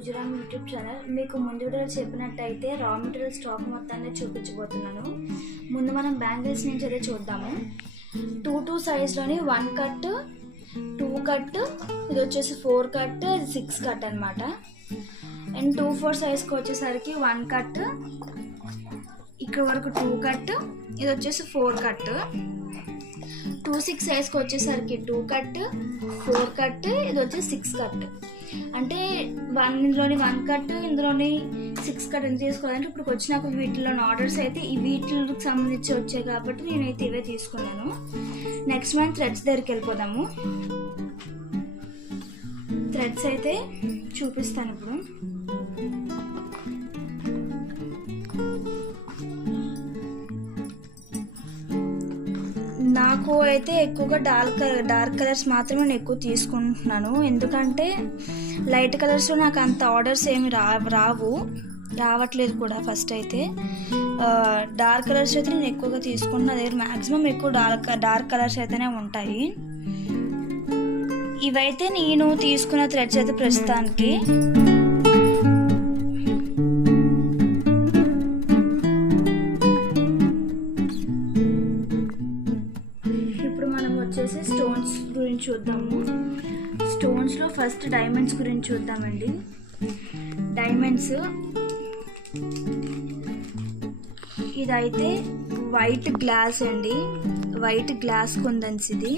పూజరామ్ YouTube channel. మీకు ముందు వీడియోలో చెప్పినట్టయితే రా మెటీరియల్ స్టాక్ మొత్తాన్ని చూపించబోతున్నాను. ముందు మనం బ్యాంగిల్స్ నుంచి అయితే చూద్దాము. 2 సైజ్లోని 1 కట్, 2 కట్, ఇది వచ్చేసి 4 కట్, ఇది 6 కట్ అనమాట. అండ్ 2-4 సైజ్కి వచ్చేసరికి 1 కట్, ఇక్కడ వరకు 2 కట్, ఇది వచ్చేసి 4 కట్. 2-6 సైజ్కి వచ్చేసరికి 2 కట్, 4 కట్, ఇది వచ్చేసి 6 కట్. అంటే ఇందులోని 1 కట్, ఇందులోని 6 కట్ ఎంత తీసుకోవాలంటే ఇప్పుడు వచ్చినాక వీటిలోని ఆర్డర్స్ అయితే ఈ వీటికి సంబంధించి వచ్చాయి కాబట్టి నేనైతే ఇవే తీసుకున్నాను. నెక్స్ట్ మనం థ్రెడ్స్ దగ్గరికి వెళ్ళిపోదాము. థ్రెడ్స్ అయితే చూపిస్తాను ఇప్పుడు. నాకు అయితే ఎక్కువగా డార్క్ కలర్స్ మాత్రమే నేను ఎక్కువ తీసుకుంటున్నాను. ఎందుకంటే లైట్ కలర్స్లో నాకు అంత ఆర్డర్స్ ఏమి రావట్లేదు కూడా. ఫస్ట్ అయితే డార్క్ కలర్స్ అయితే నేను ఎక్కువగా తీసుకుంటున్నా. దగ్గర మ్యాక్సిమం ఎక్కువ డార్క్ కలర్స్ అయితేనే ఉంటాయి. ఇవైతే నేను తీసుకున్న థ్రెడ్స్ అయితే ప్రస్తుతానికి. వచ్చేసి స్టోన్స్ గురించి చూద్దాము. స్టోన్స్లో ఫస్ట్ డైమండ్స్ గురించి చూద్దామండి. డైమండ్స్ ఇదైతే వైట్ గ్లాస్ అండి, వైట్ గ్లాస్ కుందన్స్. ఇది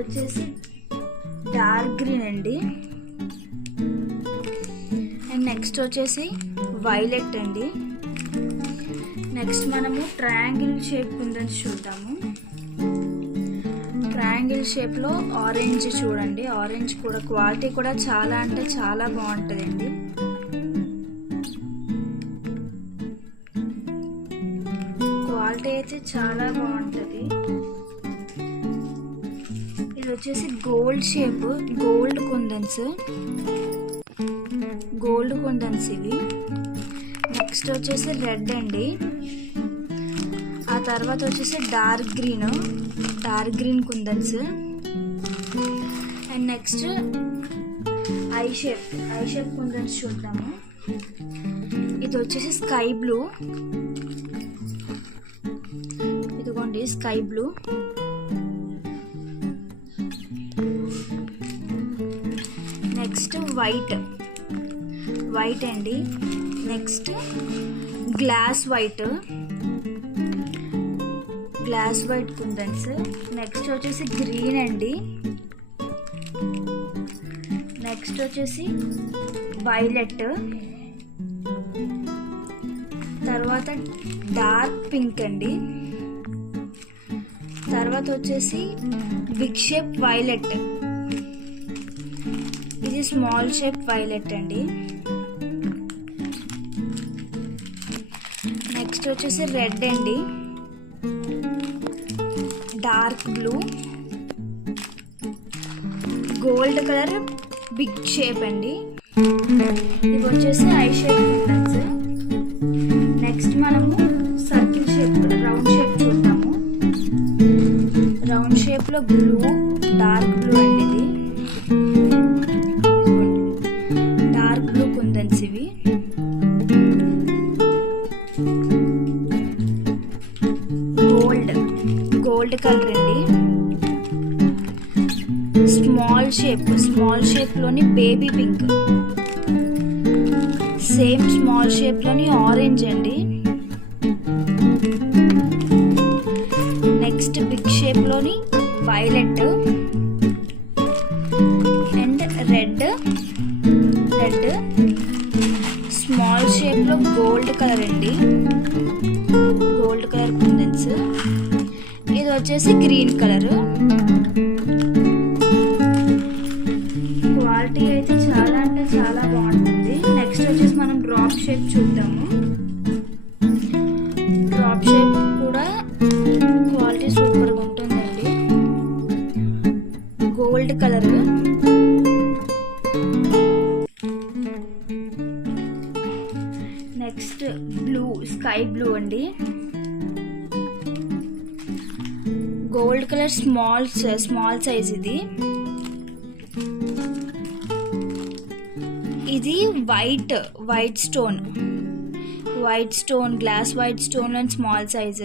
వచ్చేసి డార్క్ గ్రీన్ అండి. అండ్ నెక్స్ట్ వచ్చేసి వైలెట్ అండి. నెక్స్ట్ మనము ట్రయాంగిల్ షేప్ కుందన్స్ చూద్దాము. ట్రయాంగిల్ షేప్లో ఆరెంజ్ చూడండి. ఆరెంజ్ కూడా క్వాలిటీ కూడా చాలా అంటే చాలా బాగుంటుందండి. క్వాలిటీ అయితే చాలా బాగుంటుంది. ఇది వచ్చేసి గోల్డ్ షేప్, గోల్డ్ కుందన్స్ ఇవి. నెక్స్ట్ వచ్చేసి రెడ్ అండి. ఆ తర్వాత వచ్చేసి dark green kundans. And next eye shape kundans చూద్దాము. ఇది వచ్చేసి స్కై బ్లూ. ఇదిగోండి స్కై బ్లూ. నెక్స్ట్ వైట్ అండి. Next glass white kundans. Next వచ్చేసి గ్రీన్ అండి. నెక్స్ట్ వచ్చేసి వైలెట్. తర్వాత డార్క్ పింక్ అండి. తర్వాత వచ్చేసి బిగ్ షేప్ వైలెట్. ఇది స్మాల్ షేప్ వైలెట్ అండి. నెక్స్ట్ వచ్చేసి రెడ్ అండి. Dark blue, gold colour big shape అండి. ఇవి వచ్చేసి ఐ షేప్ కుందన్స్. నెక్స్ట్ మనము సర్కిల్ షేప్, రౌండ్ షేప్ చూద్దాము. రౌండ్ షేప్లో బ్లూ, డార్క్ బ్లూ అండి. ఇది డార్క్ బ్లూ కుందన్స్ ఇవి. గోల్డ్ కలర్ అండి. స్మాల్ షేప్లోని బేబీ పింక్. సేమ్ స్మాల్ షేప్లోని ఆరెంజ్ అండి. నెక్స్ట్ బిగ్ షేప్లోని వైలెట్ అండ్ రెడ్. స్మాల్ షేప్లో గోల్డ్ కలర్ అండి, గోల్డ్ కలర్ కుందన్స్. ఇది వచ్చేసి గ్రీన్ కలర్. క్వాలిటీ అయితే చాలా అంటే చాలా బాగుంటుంది. నెక్స్ట్ వచ్చేసి మనం డ్రాప్ షేప్ చూద్దాము. డ్రాప్ షేప్ కూడా క్వాలిటీ సూపర్గా ఉంటుందండి. Gold colour. స్కై బ్లూ అండి. గోల్డ్ కలర్ స్మాల్ సైజ్ ఇది. ఇది white stone glass white stone and small size.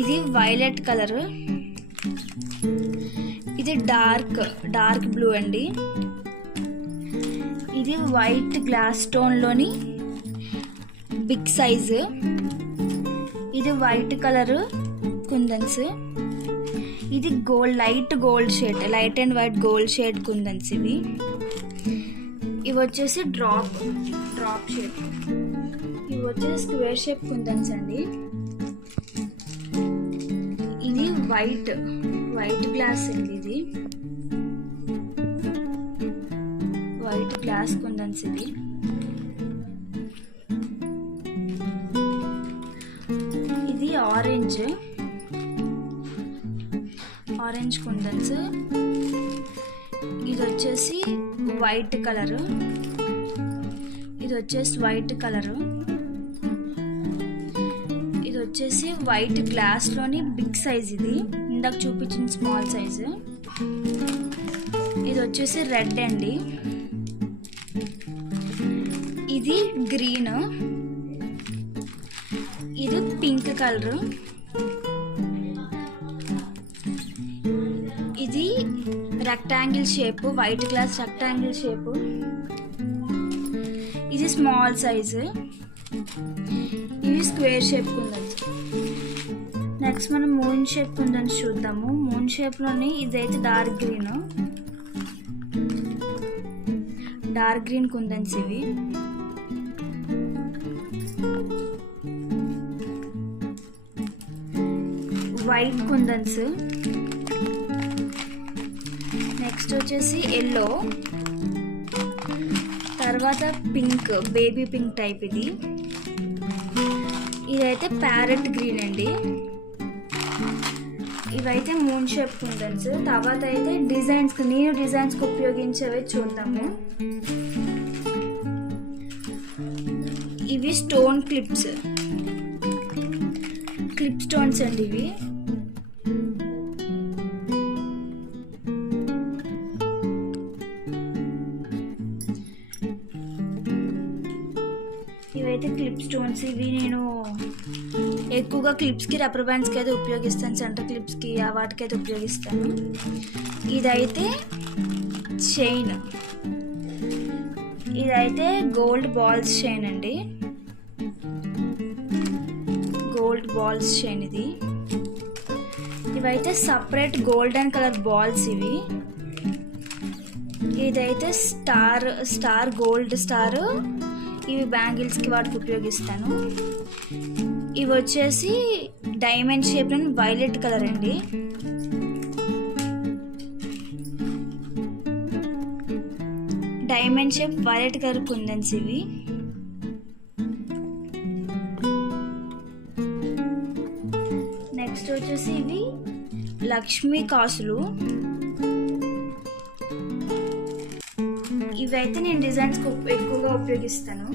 ఇది వైలెట్ కలర్. ఇది డార్క్ బ్లూ అండి. ఇది వైట్ గ్లాస్ స్టోన్లోని బిగ్ సైజు. ఇది వైట్ కలర్ కుందన్స్. ఇది light and white gold shade kundans. ఇవి వచ్చేసి డ్రాప్ షేప్. ఇవి వచ్చేసి స్క్వేర్ షేప్ కుందన్స్ అండి. ఇది వైట్ గ్లాస్ అండి. ఇది వైట్ గ్లాస్ కుందన్స్. ఇది ఆరెంజ్ కుందన్స్. ఇది వచ్చేసి వైట్ కలర్. ఇది వచ్చేసి వైట్ గ్లాస్లోని బిగ్ సైజ్. ఇది ఇందాక చూపించిన స్మాల్ సైజు. ఇది వచ్చేసి రెడ్ అండి. ఇది గ్రీన్. ఇది పింక్ కలర్. ఇది rectangle shape, white glass rectangle shape. ఇది స్మాల్ సైజు. ఇవి స్క్వేర్ షేప్ కుందన్స్. నెక్స్ట్ మనం మూన్ షేప్ కుందన్స్ చూద్దాము. మూన్ షేప్లోని ఇదైతే డార్క్ గ్రీన్ కుందన్స్. ఇవి వైట్ కుందన్స్. నెక్స్ట్ వచ్చేసి ఎల్లో, తర్వాత పింక్, బేబీ పింక్ టైప్. ఇదైతే ప్యారెట్ గ్రీన్ అండి. ఇవైతే మూన్ షేప్ కుందన్స్. తర్వాత అయితే నేను డిజైన్స్కి ఉపయోగించేవి చూద్దాము. ఇవి స్టోన్ క్లిప్ స్టోన్స్ అండి. ఇవైతే క్లిప్ స్టోన్స్. ఇవి నేను ఎక్కువగా క్లిప్స్కి, రబ్బర్ బ్యాండ్స్కి అయితే ఉపయోగిస్తాను. సెంటర్ క్లిప్స్కి వాటికైతే ఉపయోగిస్తాను. ఇదైతే చైన్. ఇదైతే గోల్డ్ బాల్స్ చైన్ అండి. ఇది ఇవైతే సపరేట్ గోల్డెన్ కలర్ బాల్స్. ఇదైతే గోల్డ్ స్టార్. ఇవి బ్యాంగిల్స్కి వాటికి ఉపయోగిస్తాను. ఇవి వచ్చేసి diamond shape and violet colour అండి. డైమండ్ షేప్ వైలెట్ కలర్ కుందన్స్. ఇవి నెక్స్ట్ వచ్చేసి ఇవి లక్ష్మీ కాసులు. ఇవైతే నేను డిజైన్స్కి ఎక్కువగా ఉపయోగిస్తాను.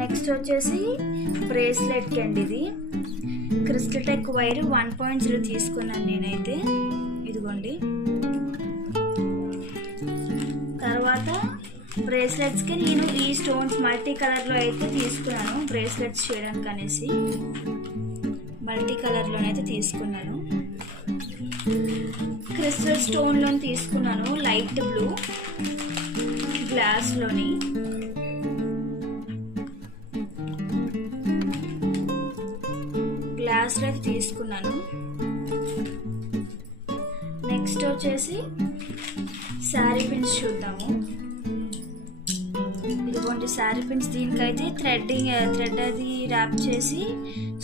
నెక్స్ట్ వచ్చేసి బ్రేస్లెట్కి అండి. ఇది క్రిస్టల్ వైర్ 1.0 తీసుకున్నాను నేనైతే. ఇదిగోండి. తర్వాత బ్రేస్లెట్స్కి నేను ఈ స్టోన్స్ మల్టీ కలర్లో అయితే తీసుకున్నాను. బ్రేస్లెట్స్ చేయడానికి అనేసి మల్టీ కలర్లోనైతే తీసుకున్నాను. క్రిస్టల్ స్టోన్లో తీసుకున్నాను. లైట్ బ్లూ గ్లాస్లోని. గ్లాస్లో తీసుకున్నాను. నెక్స్ట్ వచ్చేసి శారీ పిన్స్ చూద్దాము. ఇదిగోండి శారీ పిన్స్. దీనికైతే థ్రెడ్ అది ర్యాప్ చేసి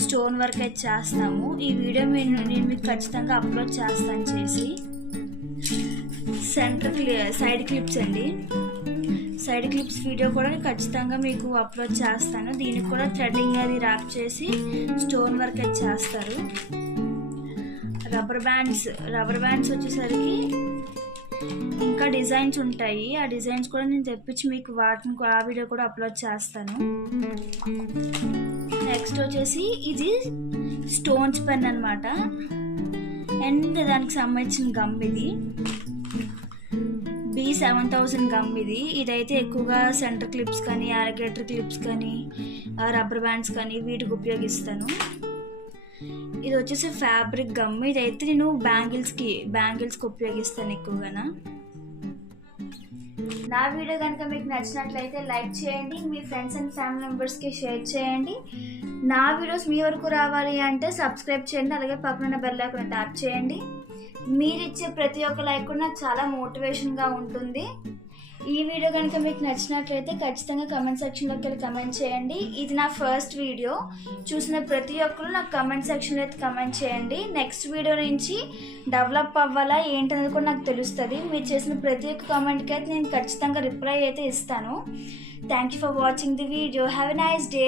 స్టోన్ వర్క్ అయితే చేస్తాము. ఈ వీడియో నేను మీకు ఖచ్చితంగా అప్లోడ్ చేస్తాను చేసి. సైడ్ క్లిప్స్ అండి. సైడ్ క్లిప్స్ వీడియో కూడా ఖచ్చితంగా మీకు అప్లోడ్ చేస్తాను. దీనికి కూడా థ్రెడ్డింగ్ అది ర్యాప్ చేసి స్టోన్ వర్క్ అయితే చేస్తారు. రబ్బర్ బ్యాండ్స్ వచ్చేసరికి ఇంకా డిజైన్స్ ఉంటాయి, ఆ డిజైన్స్ కూడా నేను తెప్పించి మీకు వాటిని ఆ వీడియో కూడా అప్లోడ్ చేస్తాను. నెక్స్ట్ వచ్చేసి ఇది స్టోన్స్ పెన్ అనమాట, అండ్ దానికి సంబంధించిన గమ్ ఇది B7000 గమ్ ఇది. ఇదైతే ఎక్కువగా సెంటర్ క్లిప్స్ కానీ, అలిగేటర్ క్లిప్స్ కానీ, రబ్బర్ బ్యాండ్స్ కానీ వీటికి ఉపయోగిస్తాను. ఇది వచ్చేసి ఫ్యాబ్రిక్ గమ్, ఇదైతే నేను బ్యాంగిల్స్కి ఉపయోగిస్తాను ఎక్కువగా. నా వీడియో కనుక మీకు నచ్చినట్లయితే లైక్ చేయండి, మీ ఫ్రెండ్స్ అండ్ ఫ్యామిలీ మెంబర్స్కి షేర్ చేయండి. నా వీడియోస్ మీ వరకు రావాలి అంటే సబ్స్క్రైబ్ చేయండి, అలాగే పక్కన బెల్ ఐకాన్ ట్యాప్ చేయండి. మీరు ఇచ్చే ప్రతి ఒక్క లైక్ కూడా నాకు చాలా మోటివేషన్గా ఉంటుంది. ఈ వీడియో కనుక మీకు నచ్చినట్లయితే ఖచ్చితంగా కమెంట్ సెక్షన్లోకి వెళ్ళి కమెంట్ చేయండి. ఇది నా ఫస్ట్ వీడియో, చూసిన ప్రతి ఒక్కరు నాకు కమెంట్ సెక్షన్లో అయితే కమెంట్ చేయండి. నెక్స్ట్ వీడియో నుంచి డెవలప్ అవ్వాలా ఏంటనేది కూడా నాకు తెలుస్తుంది. మీరు చేసిన ప్రతి ఒక్క కామెంట్కి అయితే నేను ఖచ్చితంగా రిప్లై అయితే ఇస్తాను. Thank you for watching the video. Have a nice day.